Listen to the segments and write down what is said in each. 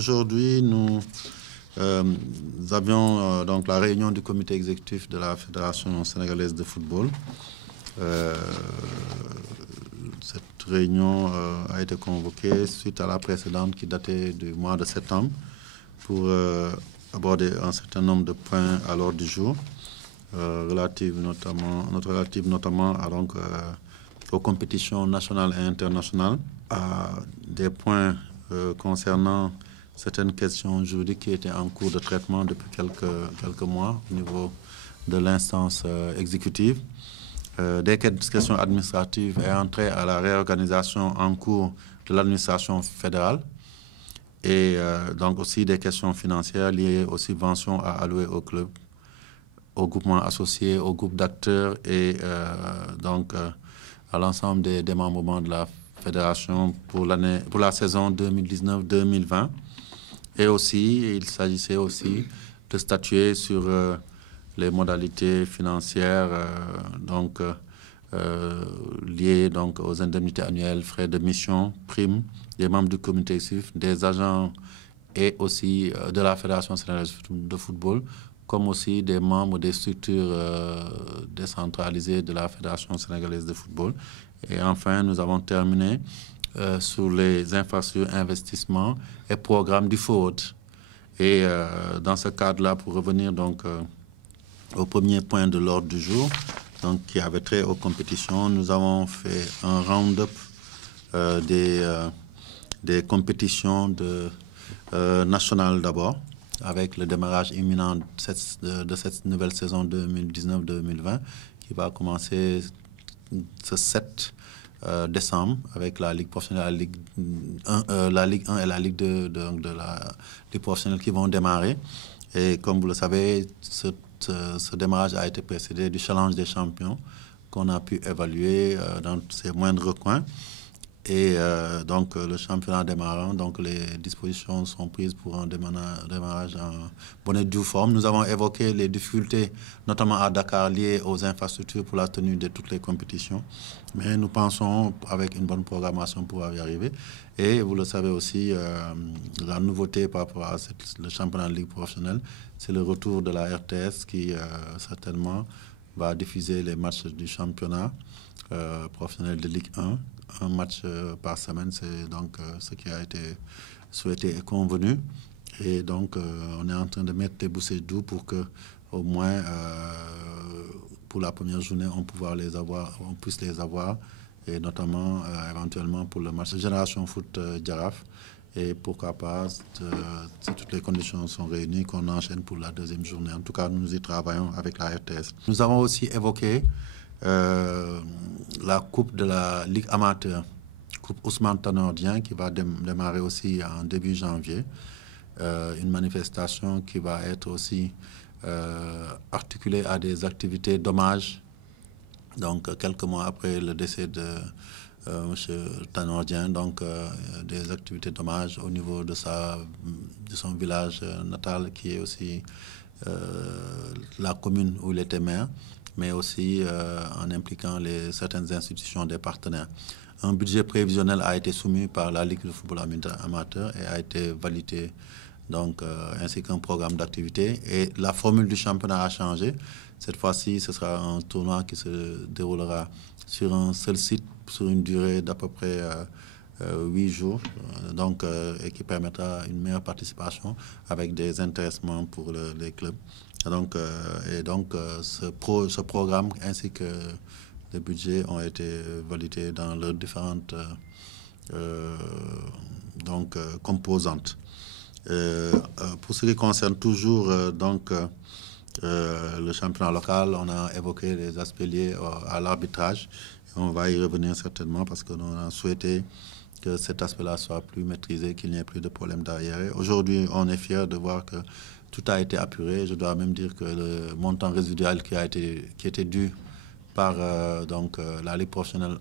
Aujourd'hui, nous avions donc la réunion du comité exécutif de la Fédération sénégalaise de football. Cette réunion a été convoquée suite à la précédente qui datait du mois de septembre pour aborder un certain nombre de points à l'ordre du jour, relative notamment à, aux compétitions nationales et internationales, à des points concernant certaines questions juridiques qui étaient en cours de traitement depuis quelques mois au niveau de l'instance exécutive, des questions administratives et entrées à la réorganisation en cours de l'administration fédérale, et donc aussi des questions financières liées aux subventions à allouer au club, aux groupements associés, aux groupes d'acteurs et à l'ensemble des membres de la fédération pour la saison 2019-2020. Et aussi, il s'agissait aussi de statuer sur les modalités financières liées aux indemnités annuelles, frais de mission, primes des membres du comité exécutif, des agents et aussi de la Fédération sénégalaise de football, comme aussi des membres des structures décentralisées de la Fédération sénégalaise de football. Et enfin, nous avons terminé sur les infrastructures, investissements et programmes du FOD. Et dans ce cadre-là, pour revenir au premier point de l'ordre du jour, qui avait trait aux compétitions, nous avons fait un round-up des compétitions nationales d'abord, avec le démarrage imminent de cette nouvelle saison 2019-2020 qui va commencer ce 7 décembre avec la Ligue professionnelle, la Ligue 1 et la Ligue 2 de la Ligue professionnelle qui vont démarrer. Et comme vous le savez, ce démarrage a été précédé du challenge des champions qu'on a pu évaluer dans ses moindres recoins. Et le championnat démarrant, les dispositions sont prises pour un démarrage en bonne et due forme. Nous avons évoqué les difficultés, notamment à Dakar, liées aux infrastructures pour la tenue de toutes les compétitions. Mais nous pensons, avec une bonne programmation, pouvoir y arriver. Et vous le savez aussi, la nouveauté par rapport à le championnat de Ligue professionnelle, c'est le retour de la RTS qui, certainement, va diffuser les matchs du championnat professionnel de Ligue 1. Un match par semaine, c'est donc ce qui a été souhaité et convenu. Et donc, on est en train de mettre des bouchées douces pour que, au moins, pour la première journée, on puisse les avoir, et notamment, éventuellement, pour le match de Génération Foot Jaraaf. Et pourquoi pas, si toutes les conditions sont réunies, qu'on enchaîne pour la deuxième journée. En tout cas, nous y travaillons avec la RTS. Nous avons aussi évoqué la coupe de la Ligue amateur, coupe Ousmane Tanor Dieng, qui va démarrer aussi en début janvier. Une manifestation qui va être aussi articulée à des activités d'hommage, donc quelques mois après le décès de M. Tanor Dieng, des activités d'hommage au niveau de son village natal, qui est aussi la commune où il était maire, mais aussi en impliquant certaines institutions des partenaires. Un budget prévisionnel a été soumis par la Ligue de football amateur et a été validé, ainsi qu'un programme d'activité. Et la formule du championnat a changé. Cette fois-ci, ce sera un tournoi qui se déroulera sur un seul site, sur une durée d'à peu près 8 jours, et qui permettra une meilleure participation avec des intéressements pour les clubs. Ce programme ainsi que les budgets ont été validés dans leurs différentes composantes. Pour ce qui concerne toujours le championnat local, on a évoqué les aspects liés à l'arbitrage. On va y revenir certainement parce qu'on a souhaité que cet aspect-là soit plus maîtrisé, qu'il n'y ait plus de problème derrière. Aujourd'hui, on est fiers de voir que tout a été apuré. Je dois même dire que le montant résiduel qui était dû par la Ligue professionnelle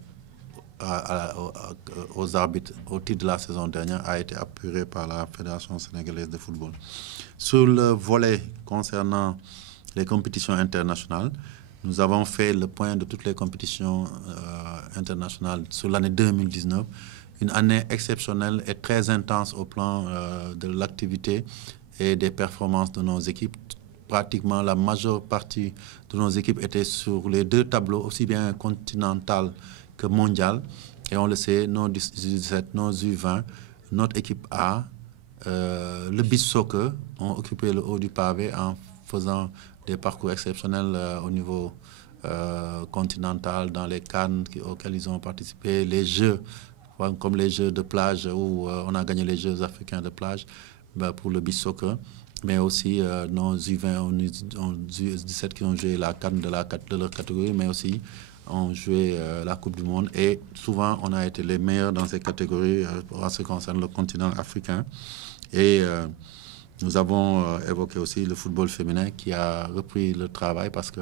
aux arbitres au titre de la saison dernière a été apuré par la Fédération sénégalaise de football. Sur le volet concernant les compétitions internationales, nous avons fait le point de toutes les compétitions internationales sur l'année 2019 une année exceptionnelle et très intense au plan de l'activité et des performances de nos équipes. Pratiquement la majeure partie de nos équipes étaient sur les deux tableaux, aussi bien continental que mondial. Et on le sait, nos U17, nos U20, notre équipe A, le beach soccer ont occupé le haut du pavé en faisant des parcours exceptionnels au niveau continental, dans les CAN auxquels ils ont participé, les Jeux, comme les Jeux de plage où on a gagné les Jeux africains de plage pour le beach soccer, mais aussi nos U20, U17 qui ont joué la CAN de leur catégorie, mais aussi ont joué la Coupe du Monde. Et souvent, on a été les meilleurs dans ces catégories en ce qui concerne le continent africain. Et nous avons évoqué aussi le football féminin qui a repris le travail parce que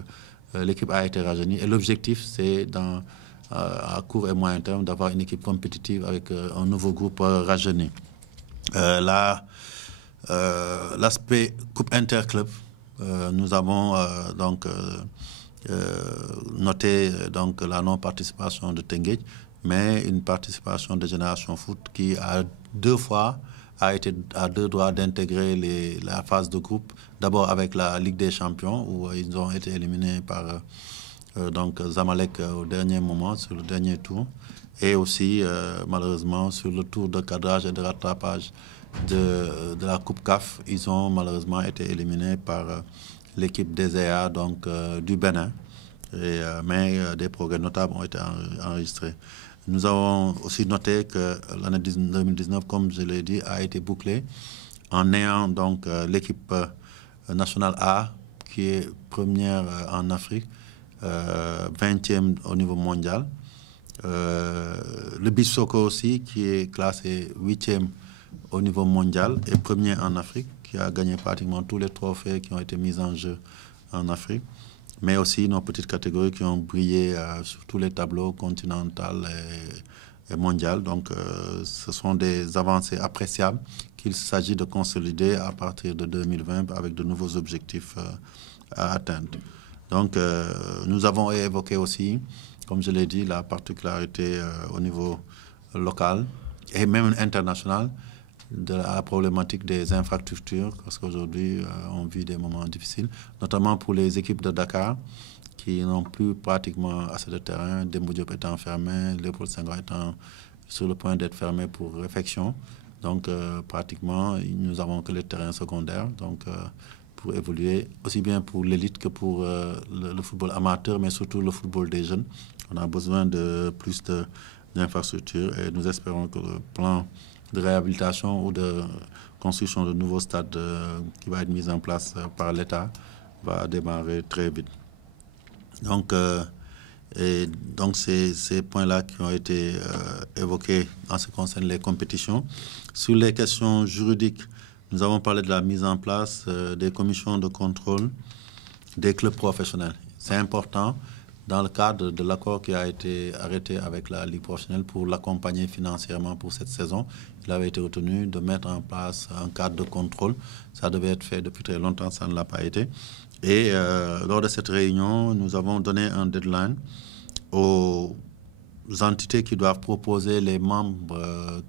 l'équipe a été rajeunie. Et l'objectif, c'est à court et moyen terme d'avoir une équipe compétitive avec un nouveau groupe rajeuni. L'aspect Coupe Interclub, nous avons donc noté donc, la non-participation de Tenguej, mais une participation de Génération Foot qui a deux fois a été à deux doigts d'intégrer la phase de groupe, d'abord avec la Ligue des Champions, où ils ont été éliminés par donc Zamalek au dernier moment, sur le dernier tour, et aussi malheureusement sur le tour de cadrage et de rattrapage de la Coupe CAF, ils ont malheureusement été éliminés par l'équipe des EA, donc du Bénin, mais des progrès notables ont été enregistrés. Nous avons aussi noté que l'année 2019, comme je l'ai dit, a été bouclée en ayant donc l'équipe nationale A, qui est première en Afrique, 20e au niveau mondial. Le beach soccer aussi, qui est classé 8e au niveau mondial et premier en Afrique, qui a gagné pratiquement tous les trophées qui ont été mis en jeu en Afrique. Mais aussi nos petites catégories qui ont brillé sur tous les tableaux continental et mondial. Donc, ce sont des avancées appréciables qu'il s'agit de consolider à partir de 2020 avec de nouveaux objectifs à atteindre. Donc, nous avons évoqué aussi, comme je l'ai dit, la particularité au niveau local et même international de la problématique des infrastructures, parce qu'aujourd'hui, on vit des moments difficiles, notamment pour les équipes de Dakar, qui n'ont plus pratiquement assez de terrain, Demba Diop étant fermé, Léopold Senghor étant sur le point d'être fermé pour réfection. Donc, pratiquement, nous n'avons que les terrains secondaires, donc, pour évoluer, aussi bien pour l'élite que pour le football amateur, mais surtout le football des jeunes. On a besoin de plus d'infrastructures et nous espérons que le plan de réhabilitation ou de construction de nouveaux stades qui va être mis en place par l'État va démarrer très vite. Donc, ces points-là qui ont été évoqués en ce qui concerne les compétitions. Sur les questions juridiques, nous avons parlé de la mise en place des commissions de contrôle des clubs professionnels. C'est important dans le cadre de l'accord qui a été arrêté avec la Ligue professionnelle pour l'accompagner financièrement pour cette saison. Il avait été retenu de mettre en place un cadre de contrôle. Ça devait être fait depuis très longtemps, ça ne l'a pas été. Et lors de cette réunion, nous avons donné un deadline aux entités qui doivent proposer les membres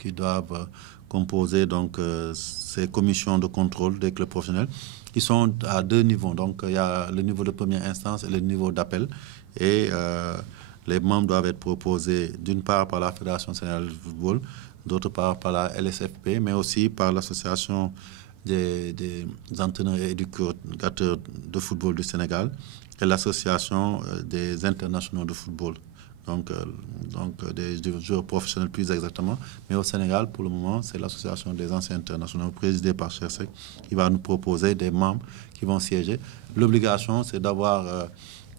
qui doivent composer donc, ces commissions de contrôle des clubs professionnels. Ils sont à deux niveaux. Donc, il y a le niveau de première instance et le niveau d'appel. Et les membres doivent être proposés d'une part par la Fédération sénégalaise de football, d'autre part par la LSFP, mais aussi par l'Association des entraîneurs et éducateurs de football du Sénégal et l'Association des internationaux de football. Donc des joueurs professionnels plus exactement. Mais au Sénégal, pour le moment, c'est l'association des anciens internationaux présidée par Chersek qui va nous proposer des membres qui vont siéger. L'obligation, c'est d'avoir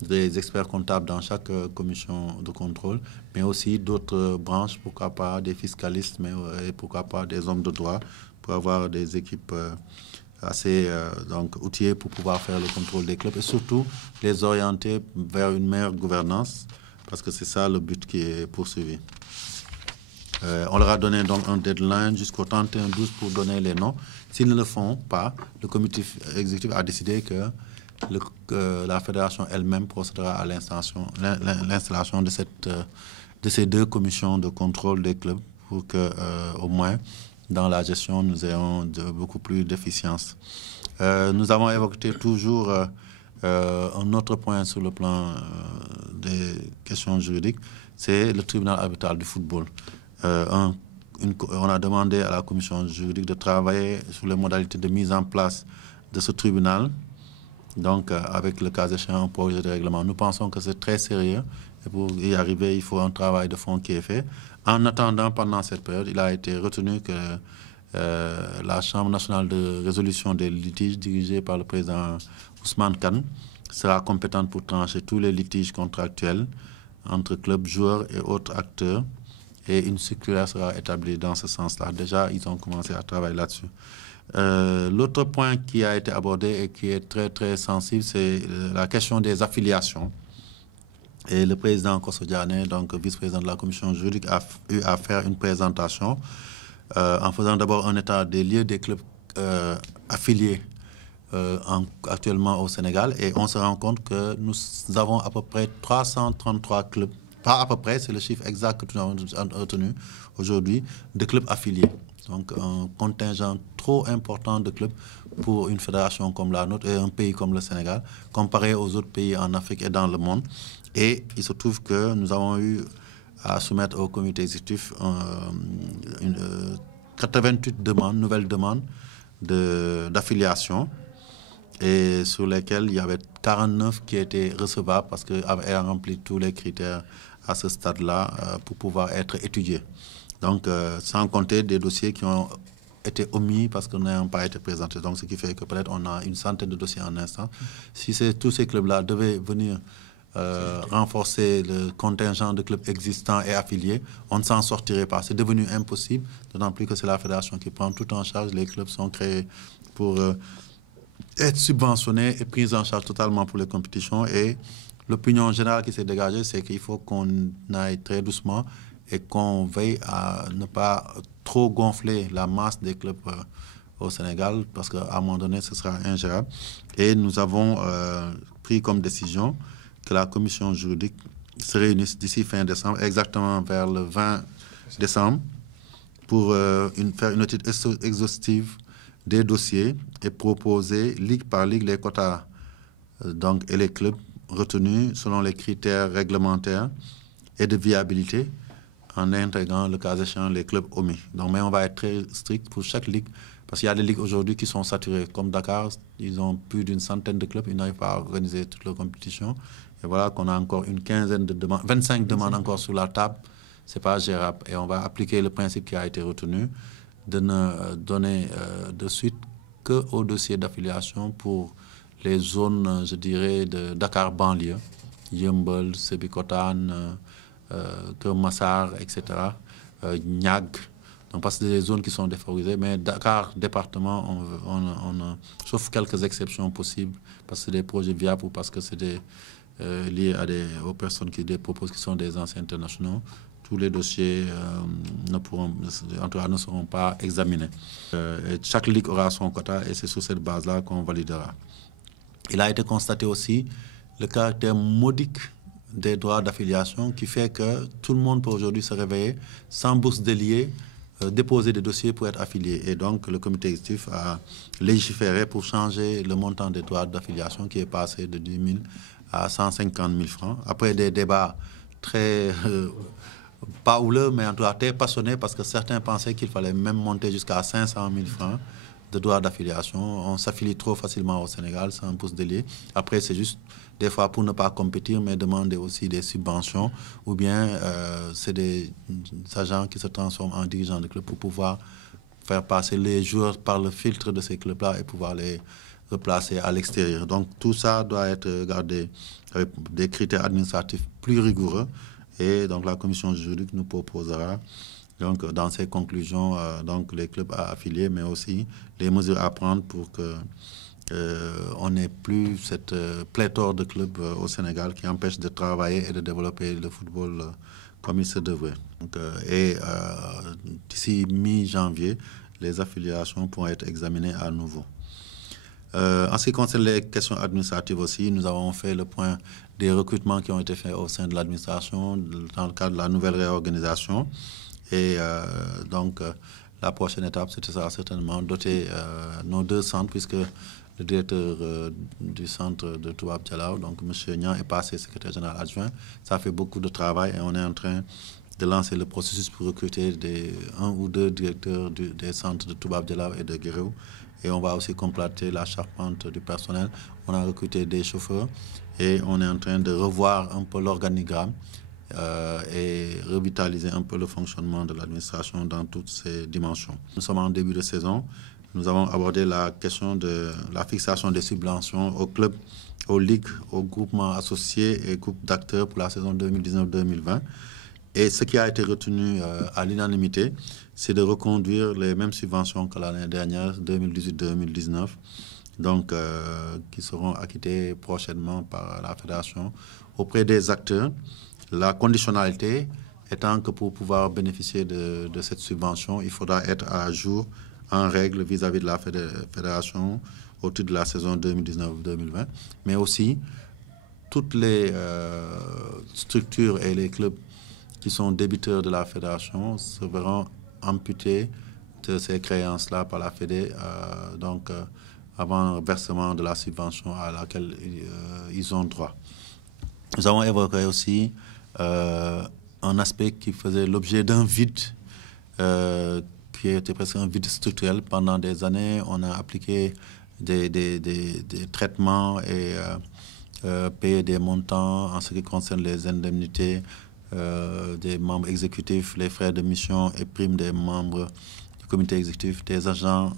des experts comptables dans chaque commission de contrôle, mais aussi d'autres branches, pourquoi pas des fiscalistes, mais et pourquoi pas des hommes de droit, pour avoir des équipes assez donc, outillées pour pouvoir faire le contrôle des clubs et surtout les orienter vers une meilleure gouvernance, parce que c'est ça le but qui est poursuivi. On leur a donné donc un deadline jusqu'au 31/12 pour donner les noms. S'ils ne le font pas, le comité exécutif a décidé que la fédération elle-même procédera à l'installation de cette de ces deux commissions de contrôle des clubs pour que, au moins, dans la gestion, nous ayons beaucoup plus d'efficience. Nous avons évoqué toujours un autre point sur le plan des questions juridiques, c'est le tribunal arbitral du football. On a demandé à la commission juridique de travailler sur les modalités de mise en place de ce tribunal, donc avec le cas échéant un projet de règlement. Nous pensons que c'est très sérieux et pour y arriver, il faut un travail de fond qui est fait. En attendant, pendant cette période, il a été retenu que la Chambre nationale de résolution des litiges, dirigée par le président Ousmane Kane, sera compétente pour trancher tous les litiges contractuels entre clubs, joueurs et autres acteurs. Et une circulaire sera établie dans ce sens-là. Déjà, ils ont commencé à travailler là-dessus. L'autre point qui a été abordé et qui est très, très sensible, c'est la question des affiliations. Et le président Kosso Diané, donc vice-président de la commission juridique, a eu à faire une présentation en faisant d'abord un état des lieux des clubs affiliés actuellement au Sénégal. Et on se rend compte que nous avons à peu près 333 clubs, pas à peu près, c'est le chiffre exact que nous avons retenu aujourd'hui, de clubs affiliés. Donc un contingent trop important de clubs pour une fédération comme la nôtre et un pays comme le Sénégal, comparé aux autres pays en Afrique et dans le monde. Et il se trouve que nous avons eu à soumettre au comité exécutif 88 demandes, nouvelles demandes d'affiliation, et sur lesquelles il y avait 49 qui étaient recevables parce qu'elles rempli tous les critères à ce stade-là pour pouvoir être étudiés. Donc, sans compter des dossiers qui ont été omis parce qu'ils n'ont pas été présentés. Donc, ce qui fait que peut-être on a une centaine de dossiers en instant. Si tous ces clubs-là devaient venir renforcer le contingent de clubs existants et affiliés, on ne s'en sortirait pas. C'est devenu impossible, d'autant plus que c'est la fédération qui prend tout en charge. Les clubs sont créés pour être subventionnés et pris en charge totalement pour les compétitions. Et l'opinion générale qui s'est dégagée, c'est qu'il faut qu'on aille très doucement et qu'on veille à ne pas trop gonfler la masse des clubs au Sénégal, parce qu'à un moment donné, ce sera ingérable. Et nous avons pris comme décision que la commission juridique se réunisse d'ici fin décembre, exactement vers le 20 décembre, pour faire une étude exhaustive des dossiers et proposer ligue par ligue les quotas et les clubs retenus selon les critères réglementaires et de viabilité, en intégrant le cas échéant les clubs omis. Donc, mais on va être très strict pour chaque ligue, parce qu'il y a des ligues aujourd'hui qui sont saturées. Comme Dakar, ils ont plus d'une centaine de clubs, ils n'arrivent pas à organiser toutes leurs compétitions. Et voilà qu'on a encore une quinzaine de demandes, 25 demandes encore sur la table. Ce n'est pas gérable. Et on va appliquer le principe qui a été retenu de ne donner de suite qu'au dossier d'affiliation pour les zones, je dirais, de Dakar banlieue, Yeumbeul, Sébikotane, Keur Massar, etc., Niag. Donc, parce que c'est des zones qui sont défavorisées, mais Dakar, département, sauf quelques exceptions possibles, parce que c'est des projets viables ou parce que c'est lié aux personnes qui les proposent, qui sont des anciens internationaux. Tous les dossiers ne seront pas examinés. Et chaque ligue aura son quota et c'est sur cette base-là qu'on validera. Il a été constaté aussi le caractère modique des droits d'affiliation qui fait que tout le monde peut aujourd'hui se réveiller sans bourse déliée, déposer des dossiers pour être affilié. Et donc, le comité exécutif a légiféré pour changer le montant des droits d'affiliation qui est passé de 10 000 à 150 000 francs. Après des débats très, pas houleux, mais en tout cas très passionnés, parce que certains pensaient qu'il fallait même monter jusqu'à 500 000 francs de droits d'affiliation. On s'affilie trop facilement au Sénégal sans bourse déliée. Après, c'est juste des fois pour ne pas compétir, mais demander aussi des subventions, ou bien c'est des agents qui se transforment en dirigeants de clubs pour pouvoir faire passer les joueurs par le filtre de ces clubs-là et pouvoir les replacer à l'extérieur. Donc tout ça doit être gardé avec des critères administratifs plus rigoureux, et donc la commission juridique nous proposera donc dans ses conclusions donc les clubs affiliés, mais aussi les mesures à prendre pour que on n'ait plus cette pléthore de clubs au Sénégal qui empêche de travailler et de développer le football comme il se devrait. Donc, d'ici mi-janvier, les affiliations pourront être examinées à nouveau. En ce qui concerne les questions administratives aussi, nous avons fait le point des recrutements qui ont été faits au sein de l'administration dans le cadre de la nouvelle réorganisation. Et donc, la prochaine étape, c'était ça, certainement doter nos 2 centres, puisque le directeur du centre de Toubab Dialaw, donc M. Niang, est passé secrétaire général adjoint. Ça fait beaucoup de travail et on est en train de lancer le processus pour recruter un ou deux directeurs des centres de Toubab Dialaw et de Guéréo. Et on va aussi compléter la charpente du personnel. On a recruté des chauffeurs et on est en train de revoir un peu l'organigramme et revitaliser un peu le fonctionnement de l'administration dans toutes ses dimensions. Nous sommes en début de saison. Nous avons abordé la question de la fixation des subventions aux clubs, aux ligues, aux groupements associés et groupes d'acteurs pour la saison 2019-2020. Et ce qui a été retenu à l'unanimité, c'est de reconduire les mêmes subventions que l'année dernière, 2018-2019, donc qui seront acquittées prochainement par la fédération auprès des acteurs. La conditionnalité étant que pour pouvoir bénéficier de cette subvention, il faudra être à jour en règle vis-à-vis de la fédération au titre de la saison 2019-2020, mais aussi toutes les structures et les clubs qui sont débiteurs de la fédération se verront amputés de ces créances-là par la Fédé, avant le versement de la subvention à laquelle ils ont droit. Nous avons évoqué aussi un aspect qui faisait l'objet d'un vide, qui était presque un vide structurel. Pendant des années, on a appliqué des traitements et payé des montants en ce qui concerne les indemnités des membres exécutifs, les frais de mission et primes des membres du comité exécutif, des agents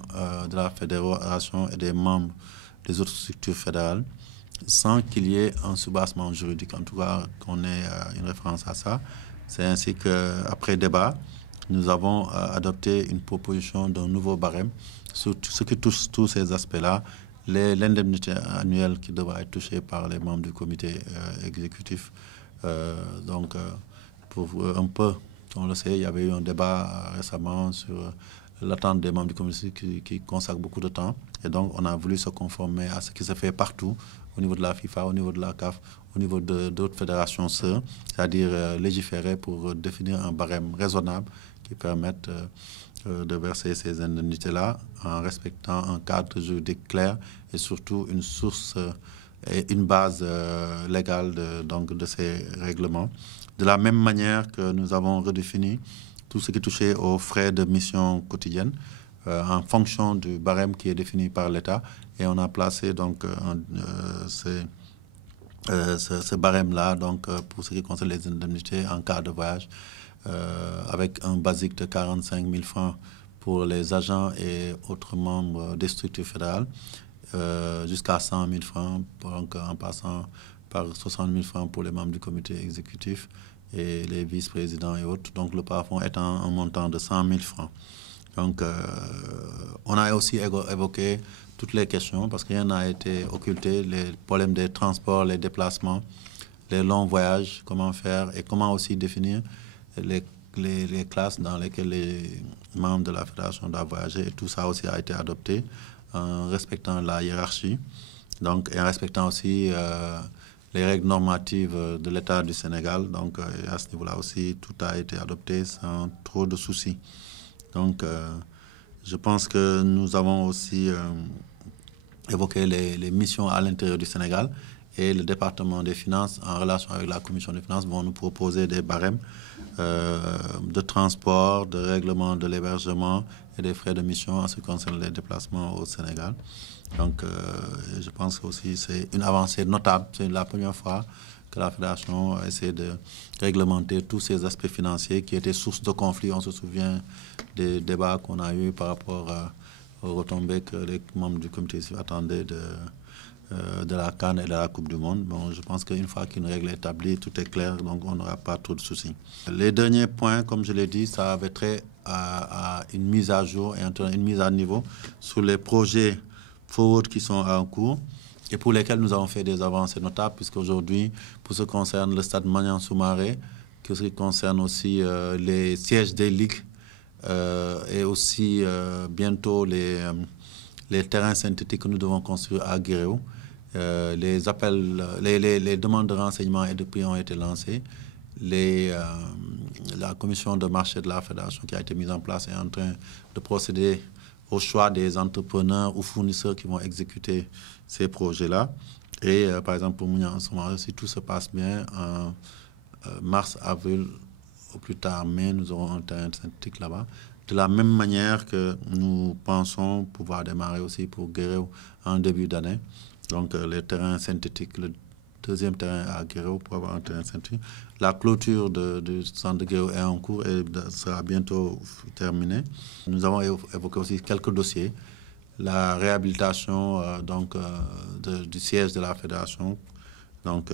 de la fédération et des membres des autres structures fédérales, sans qu'il y ait un soubassement juridique, en tout cas qu'on ait une référence à ça. C'est ainsi qu'après débat, nous avons adopté une proposition d'un nouveau barème sur ce qui touche tous ces aspects-là, l'indemnité annuelle qui devra être touchée par les membres du comité exécutif. Pour un peu, on le sait, il y avait eu un débat récemment sur l'attente des membres du comité qui consacre beaucoup de temps. Et donc, on a voulu se conformer à ce qui se fait partout, au niveau de la FIFA, au niveau de la CAF, au niveau d'autres fédérations sœurs, c'est-à-dire légiférer pour définir un barème raisonnable qui permette de verser ces indemnités-là en respectant un cadre juridique clair et surtout une source et une base légale de ces règlements. De la même manière que nous avons redéfini tout ce qui touchait aux frais de mission quotidienne en fonction du barème qui est défini par l'État. Et on a placé donc ce barème-là pour ce qui concerne les indemnités en cas de voyage avec un basique de 45 000 francs pour les agents et autres membres des structures fédérales, jusqu'à 100 000 francs, donc en passant par 60 000 francs pour les membres du comité exécutif et les vice-présidents et autres, donc le plafond étant un montant de 100 000 francs. Donc, on a aussi évoqué toutes les questions, parce qu'il y en a été occulté, les problèmes des transports, les déplacements, les longs voyages, comment faire et comment aussi définir les classes dans lesquelles les membres de la fédération doivent voyager. Et tout ça aussi a été adopté en respectant la hiérarchie, donc, et en respectant aussi les règles normatives de l'État du Sénégal. Donc, à ce niveau-là aussi, tout a été adopté sans trop de soucis. Donc, je pense que nous avons aussi évoqué les missions à l'intérieur du Sénégal, et le département des finances, en relation avec la commission des finances, vont nous proposer des barèmes de transport, de règlement de l'hébergement et des frais de mission en ce qui concerne les déplacements au Sénégal. Donc, je pense que aussi c'est une avancée notable. C'est la première fois que la Fédération a essayé de réglementer tous ces aspects financiers qui étaient source de conflits. On se souvient des débats qu'on a eus par rapport aux retombées que les membres du comité attendaient de la CAN et de la Coupe du Monde. Bon, je pense qu'une fois qu'une règle est établie, tout est clair, donc on n'aura pas trop de soucis. Les derniers points, comme je l'ai dit, ça avait trait à une mise à jour et une mise à niveau sur les projets forward qui sont en cours et pour lesquels nous avons fait des avancées notables, puisqu'aujourd'hui, pour ce qui concerne le stade Maniang Soumaré, pour ce qui concerne aussi les sièges des ligues et aussi bientôt les terrains synthétiques que nous devons construire à Guéréo. Les appels, les demandes de renseignements et de prix ont été lancées. La commission de marché de la fédération qui a été mise en place est en train de procéder au choix des entrepreneurs ou fournisseurs qui vont exécuter ces projets-là. Et par exemple, pour Mounia, en ce moment, si tout se passe bien, en mars, avril, au plus tard mai, nous aurons un terrain synthétique là-bas. De la même manière que nous pensons pouvoir démarrer aussi pour Guéréo en début d'année. Donc les terrains synthétiques, le deuxième terrain à Guéréo pour avoir un terrain synthétique. La clôture du centre de Guéréo est en cours et sera bientôt terminée. Nous avons évoqué aussi quelques dossiers. La réhabilitation du siège de la fédération, donc,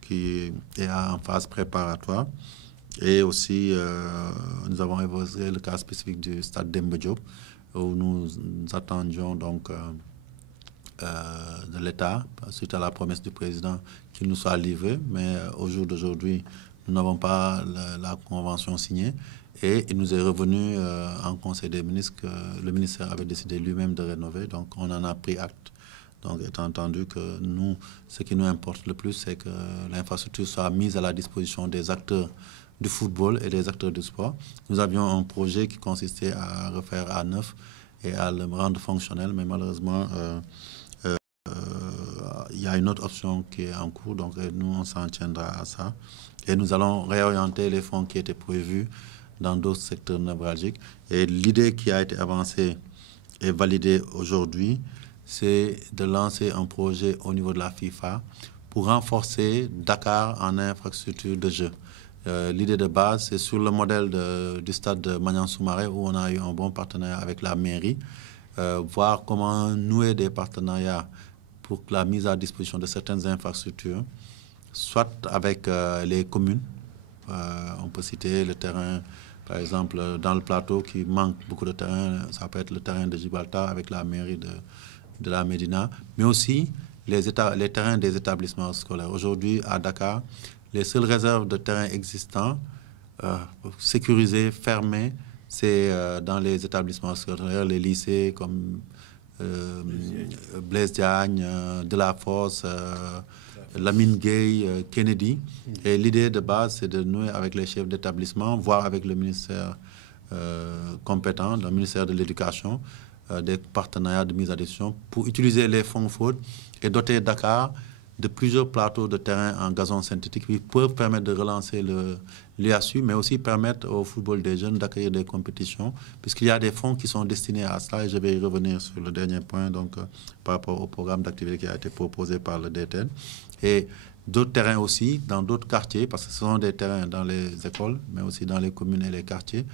qui est en phase préparatoire. Et aussi, nous avons évoqué le cas spécifique du stade Demba Diop, où nous attendions donc de l'État, suite à la promesse du président, qu'il nous soit livré. Mais au jour d'aujourd'hui, nous n'avons pas la convention signée. Et il nous est revenu en Conseil des ministres que le ministère avait décidé lui-même de rénover. Donc, on en a pris acte. Donc, étant entendu que nous, ce qui nous importe le plus, c'est que l'infrastructure soit mise à la disposition des acteurs du football et des acteurs du sport. Nous avions un projet qui consistait à refaire à neuf et à le rendre fonctionnel, mais malheureusement, il y a une autre option qui est en cours, donc nous, on s'en tiendra à ça. Et nous allons réorienter les fonds qui étaient prévus dans d'autres secteurs névralgiques. Et l'idée qui a été avancée et validée aujourd'hui, c'est de lancer un projet au niveau de la FIFA pour renforcer Dakar en infrastructure de jeu. L'idée de base, c'est sur le modèle du stade de Maniang Soumaré, où on a eu un bon partenariat avec la mairie, voir comment nouer des partenariats pour la mise à disposition de certaines infrastructures, soit avec les communes. On peut citer le terrain, par exemple, dans le plateau qui manque beaucoup de terrain, ça peut être le terrain de Gibraltar avec la mairie de la Médina, mais aussi les terrains des établissements scolaires. Aujourd'hui, à Dakar, les seules réserves de terrain existants, sécurisées, fermées, c'est dans les établissements scolaires, les lycées comme Blaise Diagne, Delafosse, Lamine Gueye, Kennedy. Et l'idée de base, c'est de nouer avec les chefs d'établissement, voire avec le ministère compétent, le ministère de l'Éducation, des partenariats de mise à disposition pour utiliser les fonds FOD et doter Dakar de plusieurs plateaux de terrain en gazon synthétique qui peuvent permettre de relancer l'UASU, mais aussi permettre au football des jeunes d'accueillir des compétitions, puisqu'il y a des fonds qui sont destinés à cela, et je vais y revenir sur le dernier point, donc par rapport au programme d'activité qui a été proposé par le DTN. Et d'autres terrains aussi, dans d'autres quartiers, parce que ce sont des terrains dans les écoles, mais aussi dans les communes et les quartiers.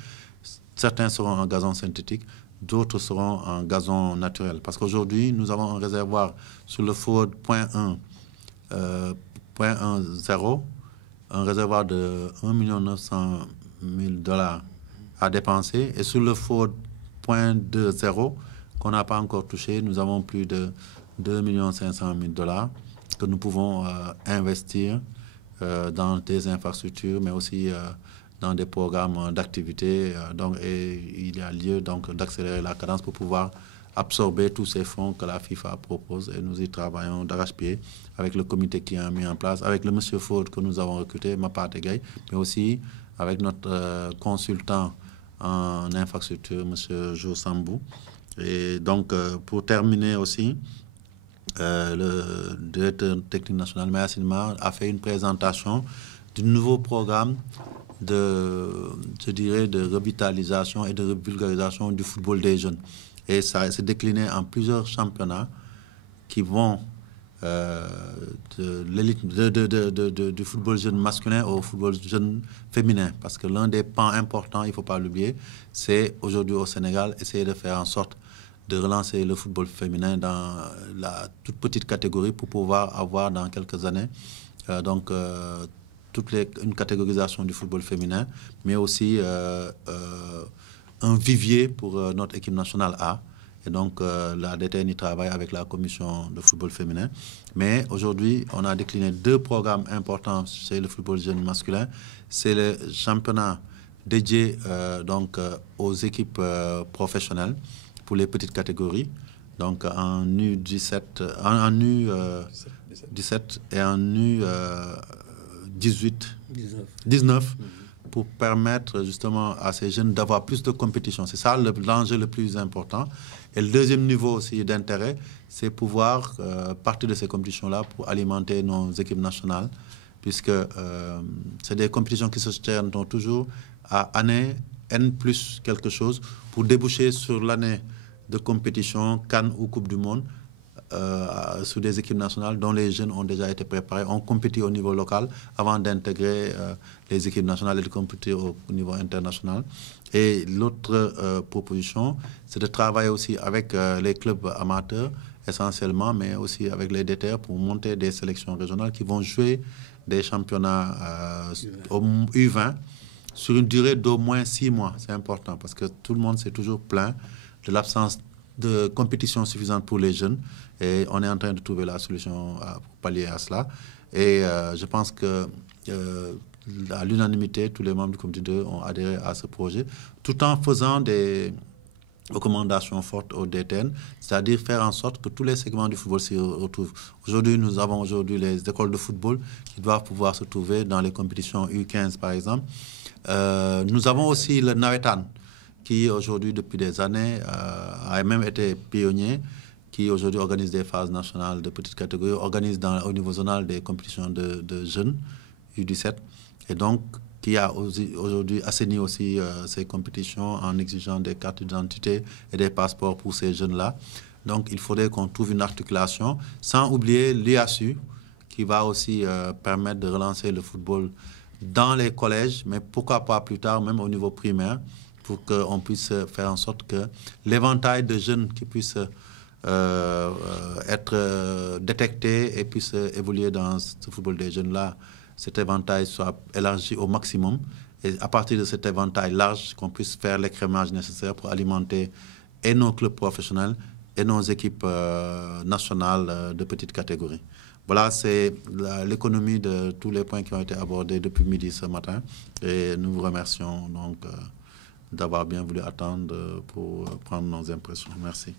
Certains seront en gazon synthétique, d'autres seront en gazon naturel. Parce qu'aujourd'hui, nous avons un réservoir sur le FOD .1, .10, un réservoir de 1 900 000 $ à dépenser. Et sur le FOD .20, qu'on n'a pas encore touché, nous avons plus de 2 500 000 $ que nous pouvons investir dans des infrastructures, mais aussi dans des programmes d'activité. Et il y a lieu d'accélérer la cadence pour pouvoir absorber tous ces fonds que la FIFA propose, et nous y travaillons d'arrache-pied avec le comité qui a mis en place, avec le monsieur Ford que nous avons recruté, Mapate Gaye, mais aussi avec notre consultant en infrastructure, monsieur Jo Sambou. Et donc, pour terminer aussi, le directeur technique national, Maya Sinma, a fait une présentation du nouveau programme de revitalisation et de vulgarisation du football des jeunes. Et ça s'est décliné en plusieurs championnats qui vont de l'élite du football jeune masculin au football jeune féminin. Parce que l'un des pans importants, il ne faut pas l'oublier, c'est aujourd'hui au Sénégal, essayer de faire en sorte de relancer le football féminin dans la toute petite catégorie pour pouvoir avoir dans quelques années une catégorisation du football féminin, mais aussi un vivier pour notre équipe nationale A. Et donc, la DTN y travaille avec la commission de football féminin. Mais aujourd'hui, on a décliné 2 programmes importants chez le football jeune masculin. C'est le championnat dédié aux équipes professionnelles pour les petites catégories. Donc en U17, en U17 et en U18, 19, pour permettre justement à ces jeunes d'avoir plus de compétition. C'est ça l'enjeu le plus important. Et le deuxième niveau aussi d'intérêt, c'est pouvoir partir de ces compétitions-là pour alimenter nos équipes nationales, puisque c'est des compétitions qui se tiennent toujours à année N plus quelque chose pour déboucher sur l'année de compétition CAN ou Coupe du Monde sur des équipes nationales dont les jeunes ont déjà été préparés, ont compétit au niveau local avant d'intégrer les équipes nationales et de compétir au niveau international. Et l'autre proposition, c'est de travailler aussi avec les clubs amateurs essentiellement, mais aussi avec les DTR pour monter des sélections régionales qui vont jouer des championnats au U20 sur une durée d'au moins 6 mois. C'est important parce que tout le monde s'est toujours plaint de l'absence de compétition suffisante pour les jeunes et on est en train de trouver la solution pour pallier à cela. Et je pense que à l'unanimité, tous les membres du comité 2 ont adhéré à ce projet, tout en faisant des recommandations fortes au DTN, c'est-à-dire faire en sorte que tous les segments du football s'y retrouvent. Aujourd'hui, nous avons les écoles de football qui doivent pouvoir se trouver dans les compétitions U15, par exemple. Nous avons aussi le Nawetan, qui aujourd'hui, depuis des années, a même été pionnier, qui aujourd'hui organise des phases nationales de petites catégories, organise au niveau zonal des compétitions de jeunes, U17, et donc qui a aujourd'hui assaini aussi ces compétitions en exigeant des cartes d'identité et des passeports pour ces jeunes-là. Donc il faudrait qu'on trouve une articulation, sans oublier l'IASU, qui va aussi permettre de relancer le football dans les collèges, mais pourquoi pas plus tard, même au niveau primaire, pour qu'on puisse faire en sorte que l'éventail de jeunes qui puissent être détectés et puissent évoluer dans ce football des jeunes-là, cet éventail soit élargi au maximum. Et à partir de cet éventail large, qu'on puisse faire l'écrémage nécessaire pour alimenter et nos clubs professionnels et nos équipes nationales de petites catégories. Voilà, c'est l'économie de tous les points qui ont été abordés depuis midi ce matin. Et nous vous remercions donc d'avoir bien voulu attendre pour prendre nos impressions. Merci.